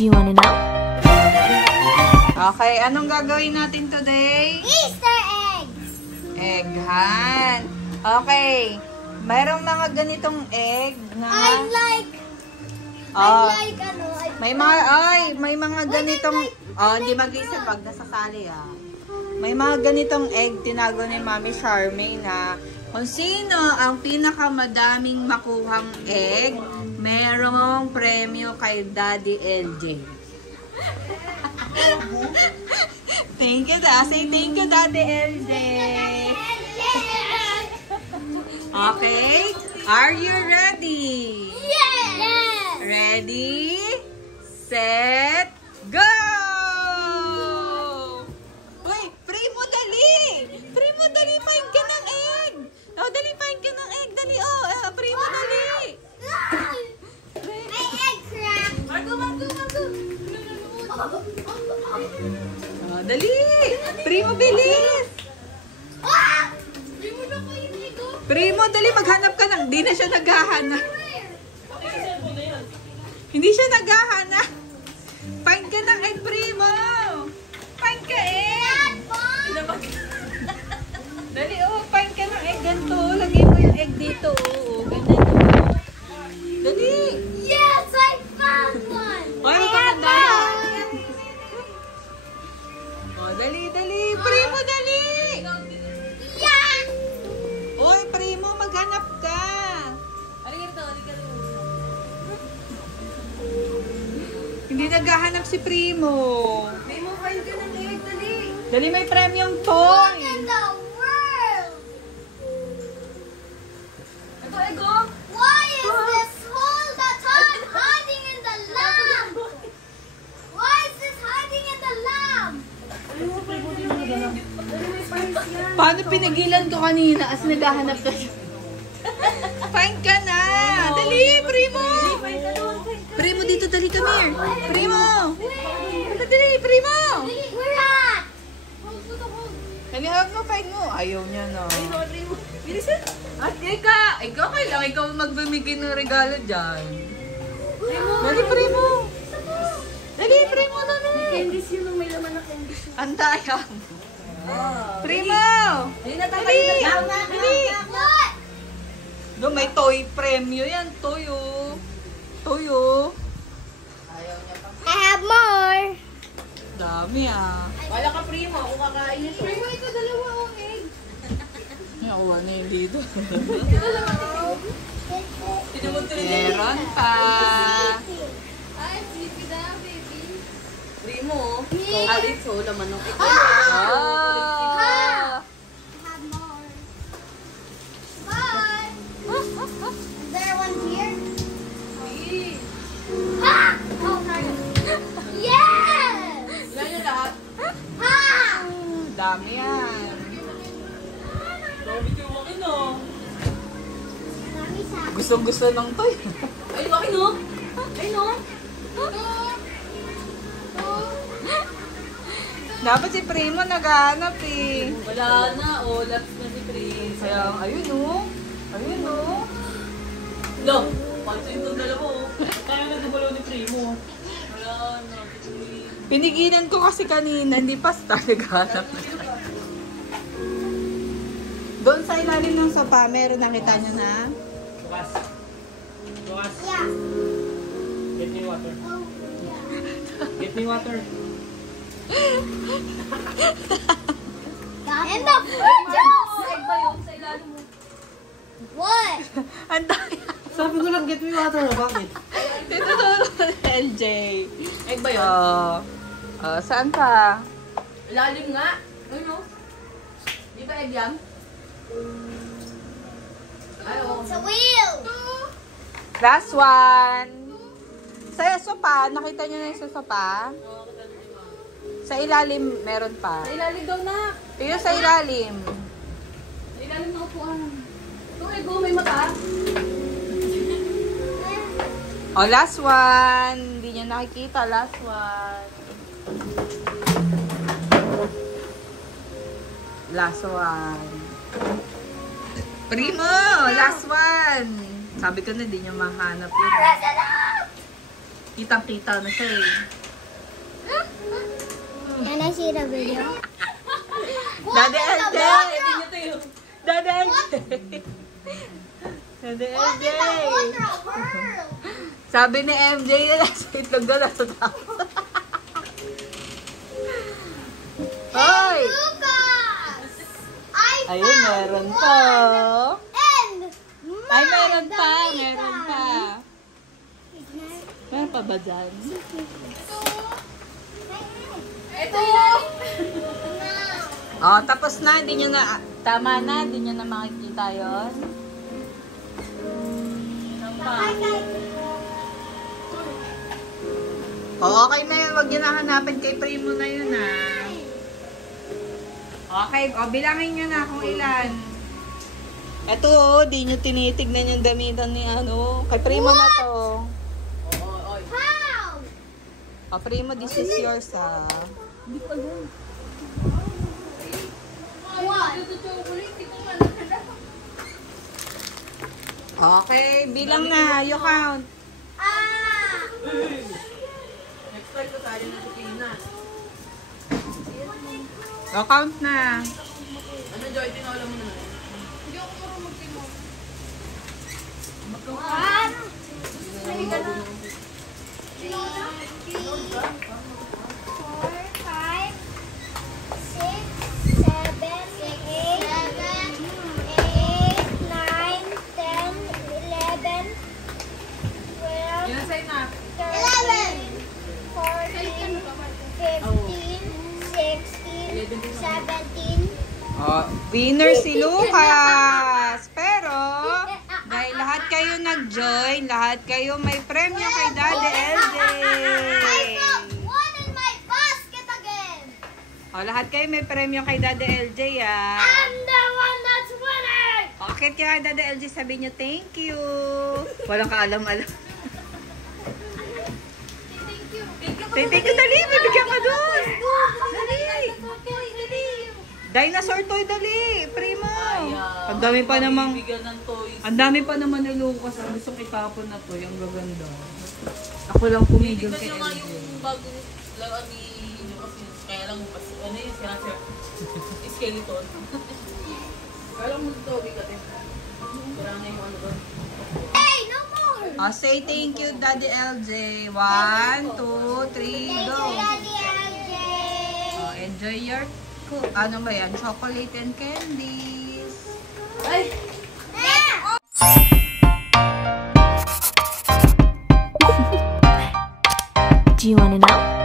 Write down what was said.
Do you wanna know? Okay, anong gagawin natin today? Easter egg! Egg hunt. Okay. Mayroong mga ganitong egg na... may mga ganitong... hindi mag-isip pag nasasali May mga ganitong egg tinago ni Mami Charmaine na kung sino ang pinakamadaming makuhang egg, merong premyo kay Daddy LJ. Thank you, Say thank you, Daddy LJ. Okay? Are you ready? Yes! Ready? Set, go! Uy, Primo, dali! Primo, dali, pahin ka ng egg! Dali, pahin ka ng egg! Dali, Primo, dali! My egg cracked! Margo! Dali! Primo, bilis! Primo na ko yung egg. Primo, dali, maghanap ka ng... Hindi na siya naghahanap. Hindi siya naghahanap. Pahin ka ng egg, Primo! Pahin ka egg! Dali, pahin ka ng egg. Ganito, lagay mo yung egg dito. Ganyan. Dali! Yes! I found one! Ay, dali! Primo, dali! Yes! Uy, Primo, maghanap ka! Hindi naghahanap si Primo. Primo, find ka ng egg, dali! Dali, may premium toy! In the world! Ito, ego! Why is this hole that's hiding in the lab? Why is this hiding in the lab? Paano pinigilan ko kanina as naghahanap ka siya? Find ka na! Dali, Primo! Primo, dito, dali, come here! Primo! Dali, Primo! We're at! Dali, mo, find mo. Ayaw niya na. At ikaw kailangan ikaw magbumigay ng regalo dyan. Dali, Primo! Dali, Primo, dali! Candies yun, may laman na candies. Ang dayang. Primo! Dali! Dali! What? No, may toy premyo yan. Toyo. Toyo. I have more. Dami Wala ka, Primo. Ako kakain ito. Primo, ito dalawa ang egg. Nakuha na yung dito. Tinumutuloy na Meron pa. Ay, sleepy na, baby. Primo. Alito, laman ng ito. Ah! I have more. Bye. Is there one here? Ha! Oh, sorry. Yes! Ilan yung lahat? Ha! Dami yan. Grabe kayo wakin, oh. Dami sa akin. Gustong-gusto ng toy. Ay, wakin, oh. Ay, no. Dapat si Primo naghahanap eh. Wala na, oh. Last na si Primo. Kaya, ayun oh. Ayun oh. No. Panto yung dalawa, oh. Kaya nagdabalaw ni Primo. Wala na. Pinigilan ko kasi kanina, hindi pa naghahanap. Doon sa ilalim ng sopa, meron nakita nyo na? Bukas. Yeah. Get me water. Oh, yeah. Get me water. And the fruit juice! Egg ba yun sa ilalim mo? What? Ang daya. Sabi ko lang, get me water. Bakit? Dito doon LJ. Egg ba yun? Saan ka? Ilalim nga. Ayun, no? Di ba egg yan? Ay, oh. It's a wheel! Last one. Sa sopa, nakita nyo na yung sa sopa? Sa ilalim, meron pa. Sa ilalim daw na. Pero sa ilalim. Sa ilalim na upuan. Ito, egg, oh, may mata. Last one. Hindi nyo nakikita. Last one. Last one. Primo! Last one! Sabi ko na, hindi nyo mahanap yun. Kitang-kita na siya eh. Can I see the video? Daddy LJ! Hindi nyo to yun. Daddy LJ! Daddy What LJ! in the wonder world? Sabi ni MJ yun, nasa itlog na nasa taas. Hoy! Lucas! I Ayun, found meron pa. And Ay, meron pa, Margarita. meron pa. Meron pa ba dyan? Ito. Oh, tapos na, hindi nyo na, tama na, hindi nyo na makikita yun. Oh, okay na yun, huwag nyo na hanapin kay Primo na yun ah. Okay, bilangin nyo na kung ilan. Eto oh, di nyo tinitignan yung damitan ni ano, kay Primo na to. How? Oh, Primo, this is yours ah. What? Okay, bilang na, you count. Ah! Next time ko tayo na si Tina. Oh, count na. Ano, Joy? Tinawala mo na. One. 17. Oh, winner si Lucas. Pero, dahil lahat kayo nag-join, lahat kayo may premyo kay Daddy LJ. I got one in my basket again. Oh, lahat kayo may premyo kay Daddy LJ ah. I'm the one that's winning. Okay, kaya Daddy LJ sabihin niyo thank you. Walang kaalam-alam. Thank you, dali. Bibigyan ka doon. Dali. Dinosaur toy, dali. Primo. Ang dami pa namang... Bibigyan ng toys. Ang dami pa naman ni Lucas. Ang gusto kitapon na to. Yung gaganda. Ako lang pumigil kay Tignan nyo nga LJ. yung bagong laruan ni Lucas. Kaya lang, ano yun, sinasir. Skeleton. Kaya lang mo ito, bigat eh. Kaya na yung ano doon. Hey, no more. Oh, say thank you, Daddy LJ. 1, 2, 3, Thank go. you, Daddy LJ. Oh, enjoy your... Ano ba yan? Chocolate and candies. Ay! Do you want to know?